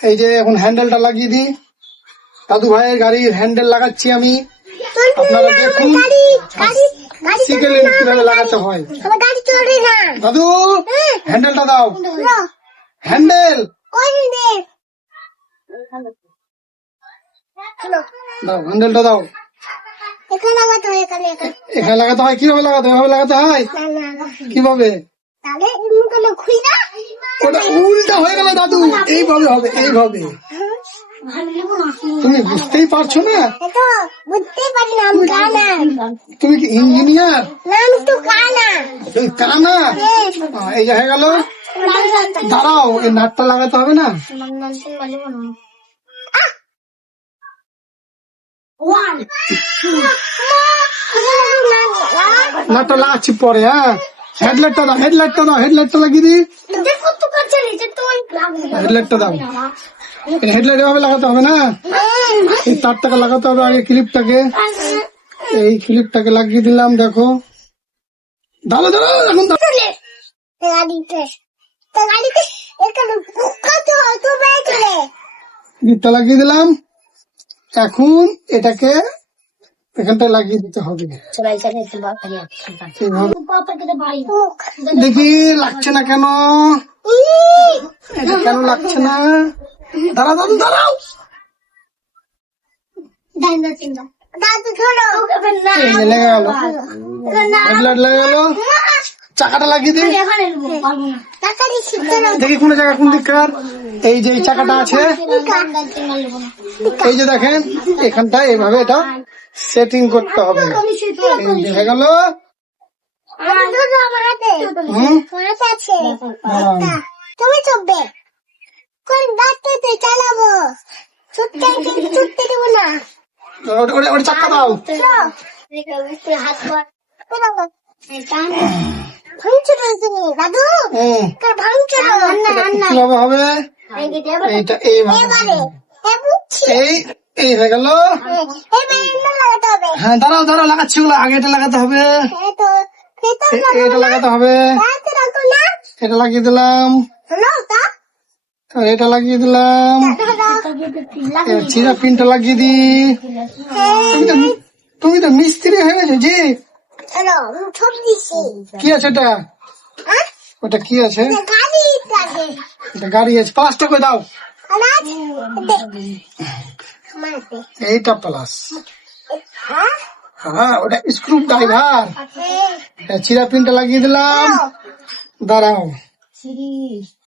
এই যে এখন হ্যান্ডেলটা লাগিয়ে দিই। দাদু ভাইয়ের গাড়ির হ্যান্ডেল লাগাচ্ছি আমি। আপনারা দেখুন শিখে নিন কিভাবে লাগাতে হয়। দাদু হ্যান্ডেলটা দাও, হ্যান্ডেল দাও, হ্যান্ডেলটা দাও। এখানে লাগাতে হয়। কিভাবে লাগাতে হয়? লাগাতে হয় কিভাবে? ওটা উল্টা হয়ে গেল দাদু। এইভাবে হবে, এইভাবে। তুমি বুঝতেই পারছো না? তুমি কি ইঞ্জিনিয়ার? তুমি কানা? এই যে হয়ে গেল। দাঁড়াও, এই নাটটা লাগাতে হবে না? নাটটা লাগাচ্ছি পরে। হ্যাঁ, হেডলাইটটা দাও, হেডলাইটটা দাও, হেডলাইটটা লাগিয়ে দিই। হেডলাইটটা দাও। হেডলাইট এভাবে লাগাতে হবে না, এই তারটাকে লাগাতে হবে আগে, ক্লিপটাকে। এই ক্লিপটাকে লাগিয়ে দিলাম। দেখো, দাঁড়াও দাঁড়াও, এখন ক্লিপটা লাগিয়ে দিলাম। এখন এটাকে এখানটায় লাগিয়ে দিতে হবে। দেখি লাগছে না কেন? এটা কেন লাগছে না? দাঁড়াও দাদু, দাঁড়াও। লেগে গেল, হেডলাইট লেগে গেল। চাকাটা লাগিয়ে দিই। দেখি কোন জায়গা, কোন দিককার। এই যে চাকাটা আছে, এই যে দেখেন, এখানটায় এইভাবে এটা সেটিং করতে হবে। এই যে হয়ে গেল। তুমি চলবে চালাবো, ছুটতে দেবো না। ওটা চাকা দাও। দাদু কিভাবে হবে? এইটা এইভাবে, এই হয়ে গেল। হ্যাঁ, দাঁড়াও দাঁড়াও, লাগাচ্ছি ওগুলো। আগে এটা লাগাতে হবে, এটা লাগাতে হবে। এটা লাগিয়ে দিলাম, আর এটা লাগিয়ে দিলাম। চিরা পিনটা লাগিয়ে দি। তুমি তো মিস্ত্রি হয়ে গেছো জি। কি আছে এটা? ওটা কি আছে? এটা গাড়ি আছে। প্লাসটা করে দাও। এইটা প্লাস। হ্যাঁ, ওটা স্ক্রু ড্রাইভার। চিরা পিনটা লাগিয়ে দিলাম। দাঁড়াও,